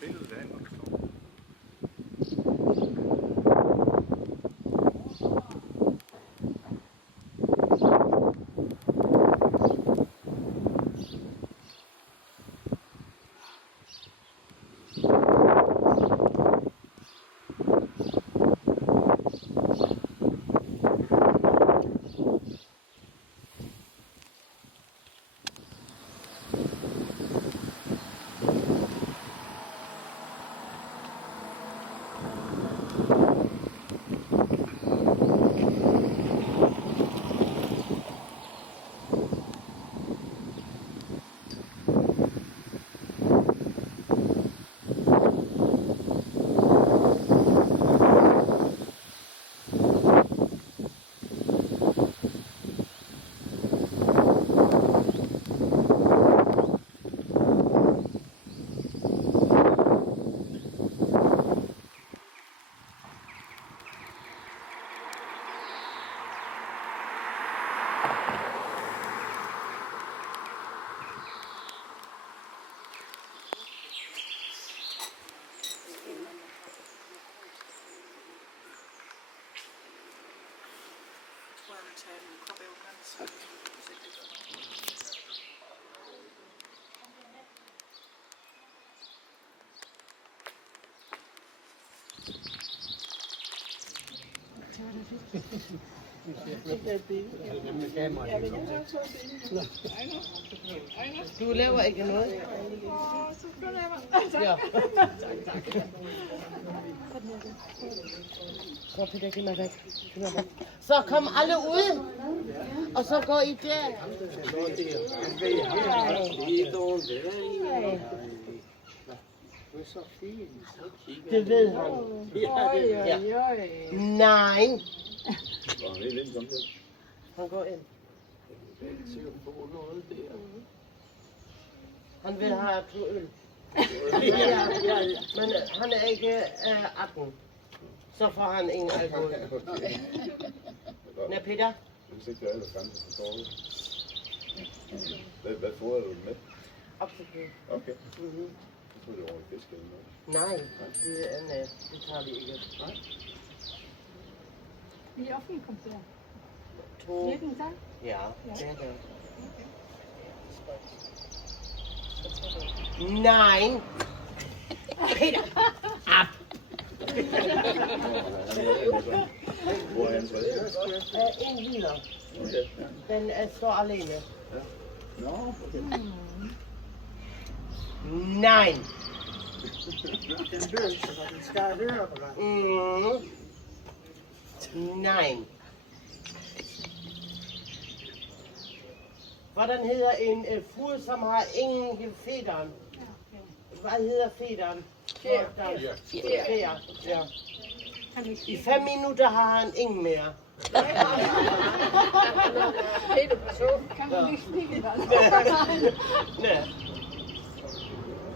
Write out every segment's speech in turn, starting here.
billedet af, når du står. Du laver ikke noget? Ja. Så Peter, giv mig væk. Så kom alle ud, og så går I der. Det ved han. Ja. Nej. Han går ind. Han vil have 2 øl. Ja, men han er ikke 18. Så får han ingen alkohol. Nå, Peter? Hvis ikke det er elefanter, så dårligt. Hvad fodrer du med? Absolut. Okay. Jeg tror, det er over i fisk eller noget. Nej, det tager vi ikke. Nej. Wie offen kommt der? 2. Jeden Tag? Ja, det er det. Nej. Peter, op. Hvor er han så? En videre. Den står alene. Nå, okay. Nej. Den bølger, så den skal høre på dig. Nej. Hvordan hedder en fugl, som har ingen federen? Hvad hedder federen? Fjer. Ja. I 5 minutter har han ingen mere. Kan man nicht fliegen dann? Nej.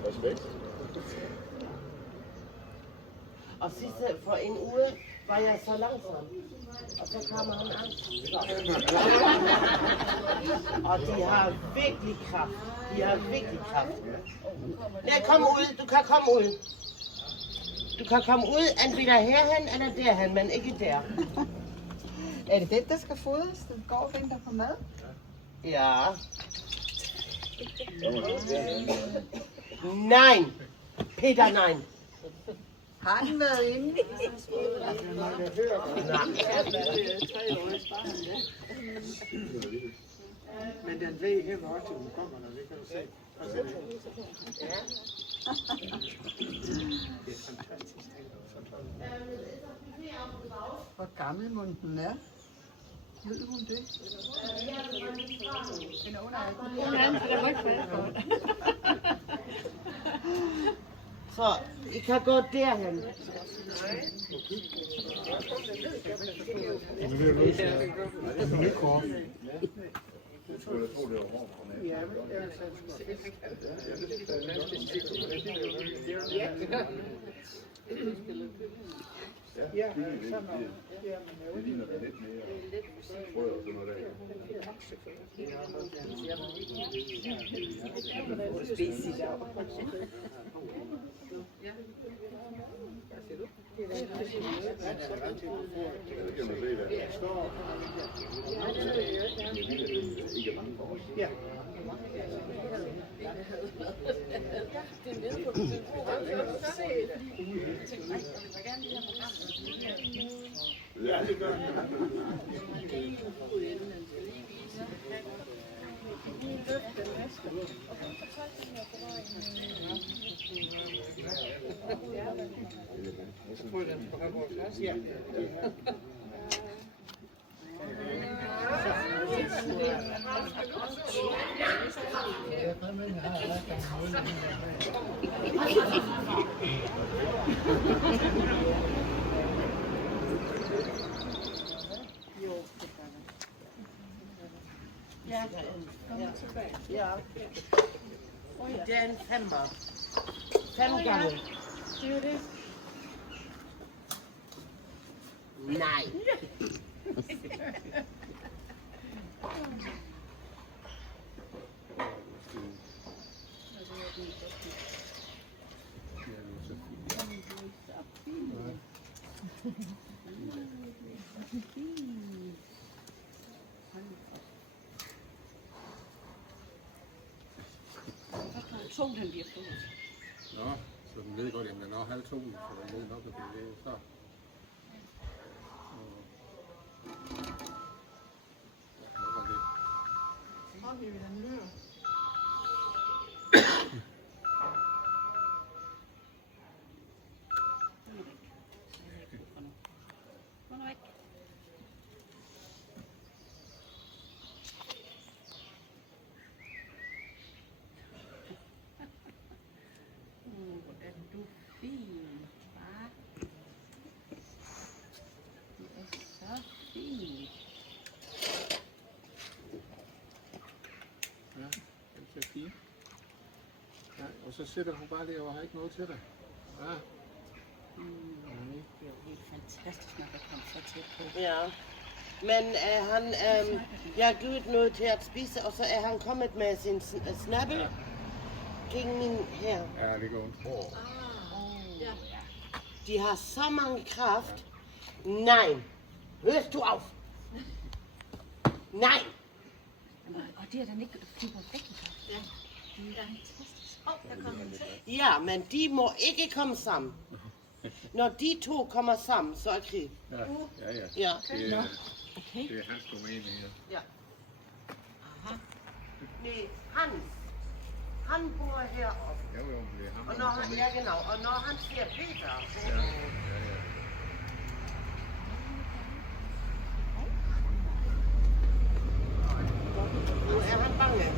Respekt. Og sidste for en uge var jeg så langsom. Og så kommer han an. Og de har virkelig kraft. Nej, kom ud. Du kan komme ud. Du kan komme ud, entweder herhen eller derhen, men ikke der. Er det den, der skal fodres? Den går og venter på mad? Ja. Nej. Peter, nej. Har den været inde? Men den ved helt godt, til hun kommer, når det kan du se. Ja. Det er fantastisk. Hvor gammel må den er? Ved hun det? Den er under 18. Så, I kan gå derhen. Jeg tror, det er over. Ja, ja, Det ligner det lidt mere frø og sådan noget der. kan man se der. Ikke mange år. Ja. Ja, det gør det. Ja. Det er en femmer. 5 gange. Nej. Den bliver fået. Nå, så den ved godt, at den er 1,5, så den ved nok, at det er så. Har vi den løber? Ja, og så sidder hun bare der og har ikke noget til dig. Ja. Det er jo helt fantastisk, når der kommer så tæt på. Ja. Men jeg har givet noget til at spise, og så er han kommet med sin snabbel gegen min her. Ja, det går ondt. De har så mange kraft. Nein. Hørst du auf? Nej. Og det er den ikke, du får væk. Ja. Det er fantastisk. Der kommer den til. Ja, men de må ikke komme sammen. Når de to kommer sammen, så er krig. Ja, ja, ja. Ja. Det er hans domæne her. Ja. Aha. Nej, Hans. Han bor heroppe. Jo, jo, det er ham. Og når han, ja, genau. Og når han ser Peter, så... Ja, ja, ja. Nu er han bange.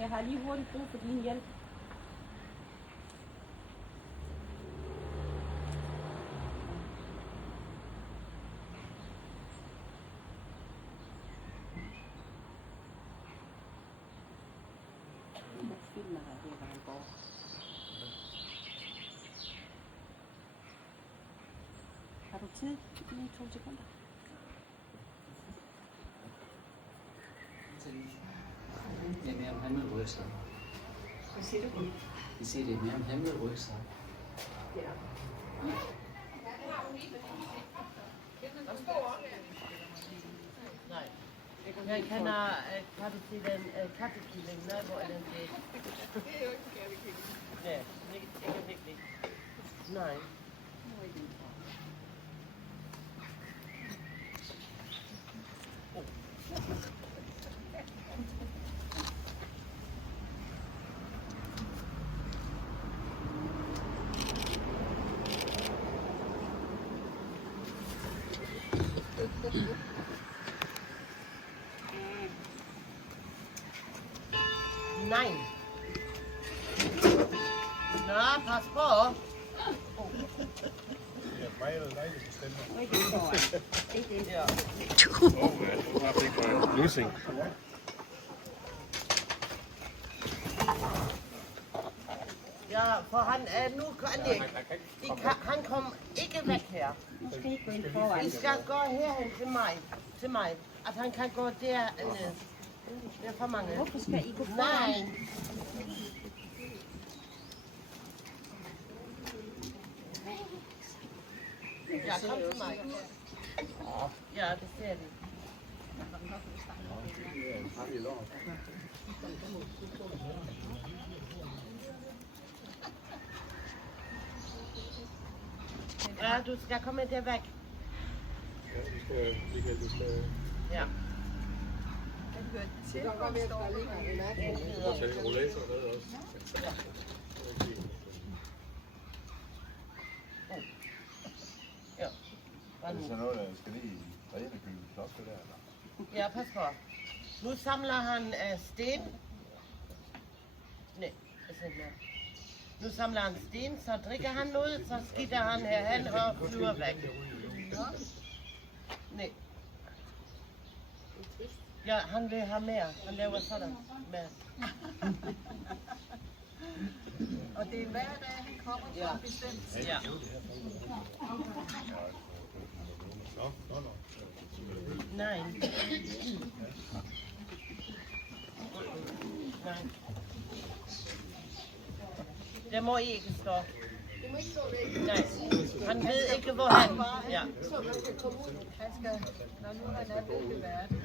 Jeg har lige hurtigt brug for din hjælp. Jeg filmer dig her, hvor han går. Har du tid? Lige 2 sekunder. Det er mere om han vil rykke sig. Hvad siger du? Vi siger, det er mere om han vil rykke sig. Ja. Nej. Jeg kender kattekilling, nej, hvor er den det? Det er jo ikke kattekilling. Ja, ikke virkelig. Nej. Nein. Na, pass på. Losing. Ja, for han nu kan ikke. Han kom ikke væk her. I skal gå herhen til mig. At han kan gå derned. Det er for mange. Hvorfor skal I gå foran? Nej. Ja, kom til mig. Ja, det ser de. Ja, du skal komme der væk. Ja. Det kan godt være, at der ligger en anden. Og tage en rollator med også. Ja. Er det så noget, der skal lige rene købes op, det der, eller? Ja, pas på. Nu samler han sten. Nej, det er ikke mere. Nu samler han sten, så drikker han noget, så skitter han herhen og flyver væk. Nej. Ja, han vil have mere. Han laver sådan med. Og det er hver dag, han kommer til en bestemt. Ja. Nej. Nej. Det må I ikke stå. Det må ikke stå væk. Nej. Han ved ikke, hvor han. Ja. Så man skal komme ud. Han skal, når nu han er ved det verden.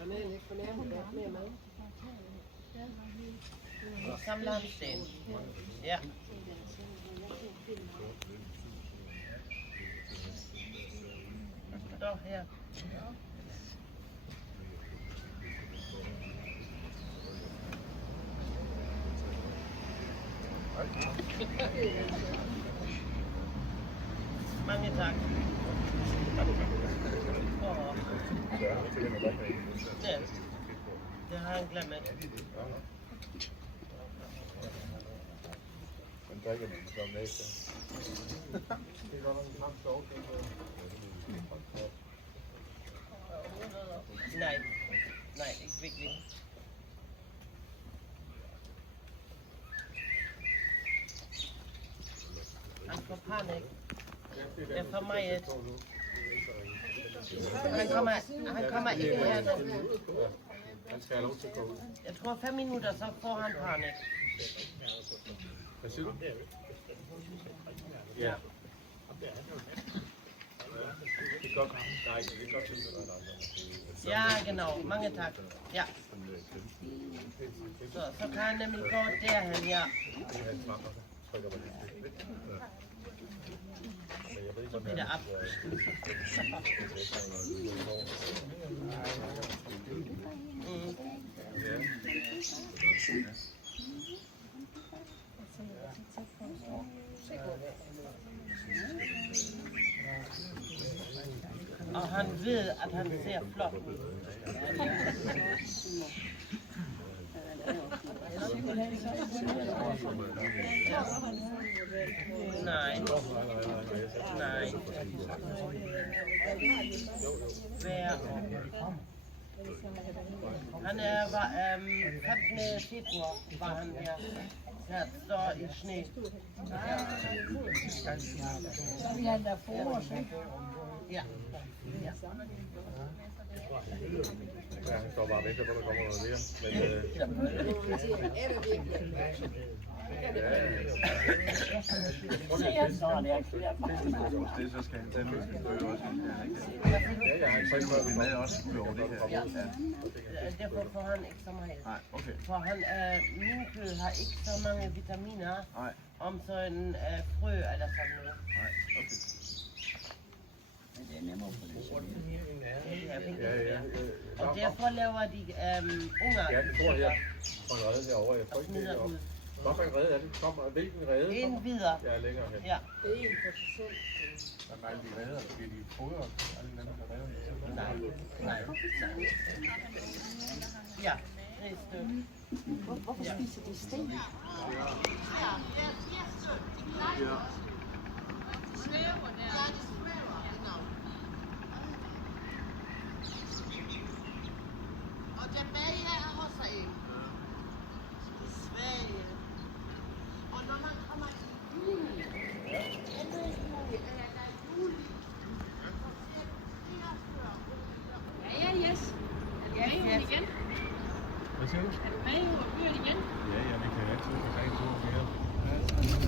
Han er ikke fornærmet mere mad. Nu samler han sten. Ja. Stå her. Mange tak. Det har han glemt. Den drikker man som næste. Nej. Nej, ikke virkelig. Han får panik. Det er for mig. Han kommer ikke herned. Han skal have lov til at gå ud. Jeg tror 5 minutter, så får han panik. Hvad siger du? Ja. Det er godt. Nej, det er godt til at der Ja, genau. Mange tak. Ja. Så kan han nemlig gå derhen, ja. Så bliver det op. Og han ved, at han ser flot ud. Nej. Nej. Han er 15. februar var han her. Her står i sne. Så vil han da få os, ikke? Ja. Ja. Ja, han står bare væk, der kommer noget mere. Men Er det virkelig? Se, jeg står der. Det så skal han tage med, skal også. ja, han trykker på Vi med også udover det her. Ja. Derfor får han ikke så meget. Nej, okay. For min kød har ikke så mange vitaminer, Nej. om så en frø eller sådan noget. Nej, okay. Det er nemmere for det. Og derfor laver de unger. Ja, det tror jeg. Og en rede derovre. Jeg tror ikke, det er Smider ud. Hvor mange rede er det? Hvilken rede? En videre. Ja, længere hen. Ja. Det er en for sig selv. Hvad er alle de redder? Skal de fodre alle dem, der redder? Nej. Nej. Ja, 3 stykker. Hvorfor spiser de sten? Ja. svæver der. Ja, de svæver, genau. Og tilbage er også en. I Sverige. Og når man kommer i juli, ender i juli, eller der er juli, så ser det her før. Ja, yes. Er du med igen? Hvad siger du? Er du med i byen igen? Ja, vi kan altid få fat på mere.